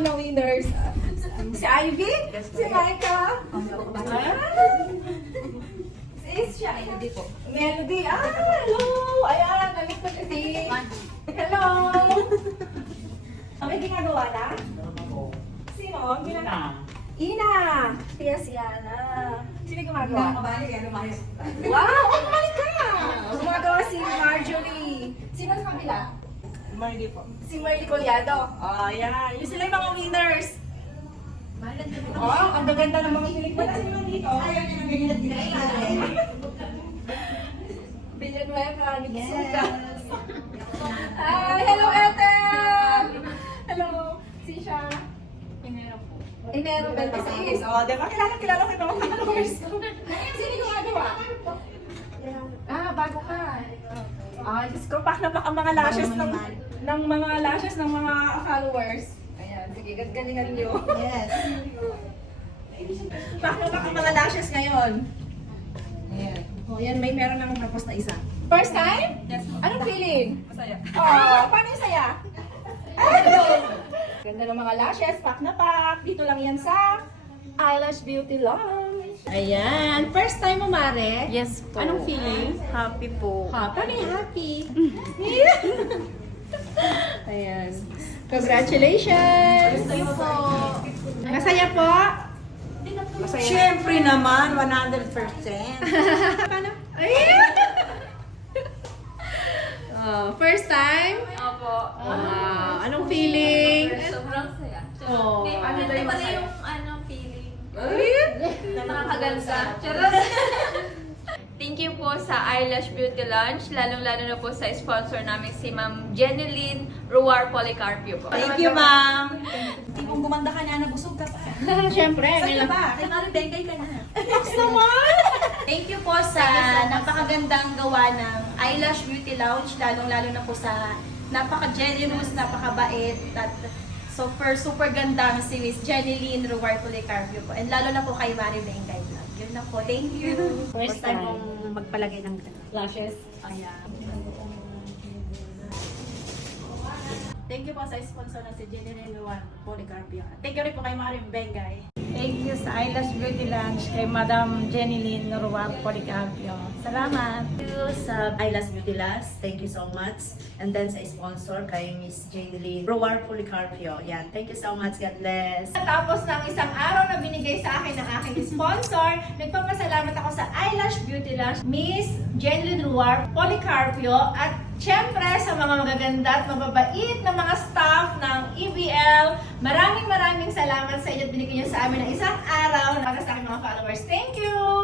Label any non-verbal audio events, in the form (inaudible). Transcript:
Melody? Si Micah? Sis siya. Melody po. Melody. Ah, hello. Ayan, namiss ko si Hello. May ginagawa na? Sino? Ang ginagawa? Ina. Tia si Ana. Sino gumagawa? Wow! Ay, balik ka! Gumagawa si Marjorie. Sino sa kabila? Marley po. Si Marley Collado. Oh, yan. Yung sila yung mga winners. Oh, ang gaganda ng mga pelikula. Sino dito? Ayaw niya ng ganyan at ginagawa. Villanueva, Nagsuka. Ay, hello, Ethel! Hello, si siya. Enero 26. Oh, di ba? Kilala, kilala ko yung mga followers. Sino yung gumagawa? Ah, bago ka. Ah, Diyos ko, pack ang mga lashes ng, ng mga lashes ng mga followers. Ayan, sige, galingan niyo. Yes. Pack na pack ang mga lashes ngayon. Ayan. Oh, yan, may meron nang tapos na isa. First time? Yes. Anong feeling? Masaya. Oh, (laughs) paano yung saya? Ay! (laughs) Ganda ng mga lashes, pack na pack. Dito lang yan sa Eyelash Beauty Lounge. Ayan, first time mo, Mare? Yes po. Anong feeling? Happy po. Ha, paano yung happy? (laughs) Ayan. Congratulations! Thank you po. Masaya po? Masaya. Siyempre naman, 100%. (laughs) Paano? Ay! oh, first time? Opo. Ah, anong feeling? Sobrang saya. Oh, ano daw yung ano feeling? Ay! Na nakakaganda. Charot. (laughs) Thank you po sa Eyelash Beauty Lunch, lalong-lalo na po sa sponsor namin si Ma'am Jeneline Ruar Policarpio po. Thank you, ma'am. Hindi kong gumanda ka na, nabusog ka pa. (laughs) Siyempre, may ka lang. ba? Kay Mari Bengay ka na. Next naman! (laughs) Thank you po sa napakagandang gawa ng Eyelash Beauty Lounge, lalong-lalo na po sa napaka-generous, napakabait, at super, super gandang si Miss Jeneline Ruar Policarpio po. And lalo na po kay Mari Bengay Vlog. Yun na po. Thank you. (laughs) First time mong magpalagay ng Lashes. Ayan. Thank you po sa sponsor na si Jeneline Ruar Policarpio. Thank you rin po kay Mari Bengay. Thank you sa Eyelash Beauty Lunch kay Madam Jeneline Noruar Policarpio. Salamat. Thank you sa Eyelash Beauty Lash. Thank you so much. And then sa sponsor kay Miss Janeline Roar Policarpio. Yan. Thank you so much. God bless. Tapos ng isang araw na binigay sa akin ng aking sponsor, nagpapasalamat ako sa Eyelash Beauty Lash, Miss Jenlyn Ruar Policarpio, at syempre sa mga magaganda at mababait na mga staff ng EBL. Maraming maraming salamat sa inyo at binigay niyo sa amin ng isang araw para sa aking mga followers. Thank you!